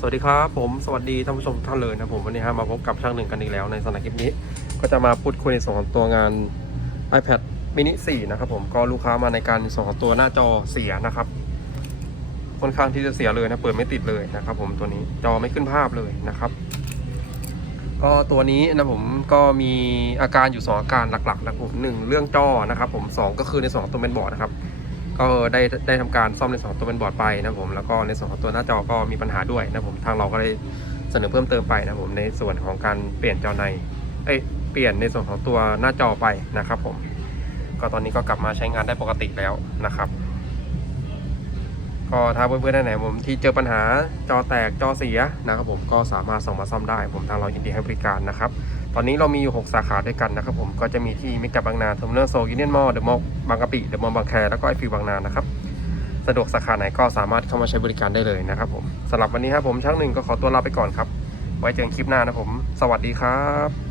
สวัสดีครับ ผมสวัสดีท่านผู้ชมท่านเลยนะผมวันนี้ฮะมาพบกับช่างหนึ่งกันอีกแล้วในสนักคลิปนี้ ก็จะมาพูดคุยในส่วนของตัวงาน iPad mini 4 นะครับผมก็ลูกค้ามาในการส่วนของตัวหน้าจอเสียนะครับ ค่อนข้างที่จะเสียเลยนะเปิดไม่ติดเลยนะครับ ผมตัวนี้จอไม่ขึ้นภาพเลยนะครับ ก็ตัวนี้นะผมก็มีอาการอยู่สองอาการหลักๆนะผมหนึ่งเรื่องจอนะครับ ผมสองก็คือในส่วนของตัวเมนบอร์ดนะครับ ก็ได้ได้ทำการซ่อมในส่วนของตัวเป็นบอร์ดไปนะครับผมแล้วก็ในส่วนของตัวหน้าจอก็มีปัญหาด้วยนะครับผมทางเราก็ได้เสนอเพิ่มเติมไปนะครับผมในส่วนของการเปลี่ยนจอในเอ้ยเปลี่ยนในส่วนของตัวหน้าจอไปนะครับผมก็ตอนนี้ก็กลับมาใช้งานได้ปกติแล้วนะครับ ก็ถ้าเพื่อนๆท่านไหนผมที่เจอปัญหาจอแตกจอเสียนะครับผมก็สามารถส่งมาซ่อมได้ ผมทางเรายินดีให้บริการนะครับตอนนี้เรามีอยู่ 6 สาขาด้วยกันนะครับผมก็จะมีที่มิกาบางนาเทอร์มินอลโซยูเนียนมอลเดอะมอลบางกะปิเดอะมอลบางแคแล้วก็ไอฟิวบางนานะครับสะดวกสาขาไหนก็สามารถเข้ามาใช้บริการได้เลยนะครับผมสำหรับวันนี้ครับผมช่างหนึ่งก็ขอตัวลาไปก่อนครับ ไว้เจอกันคลิปหน้านะผม สวัสดีครับ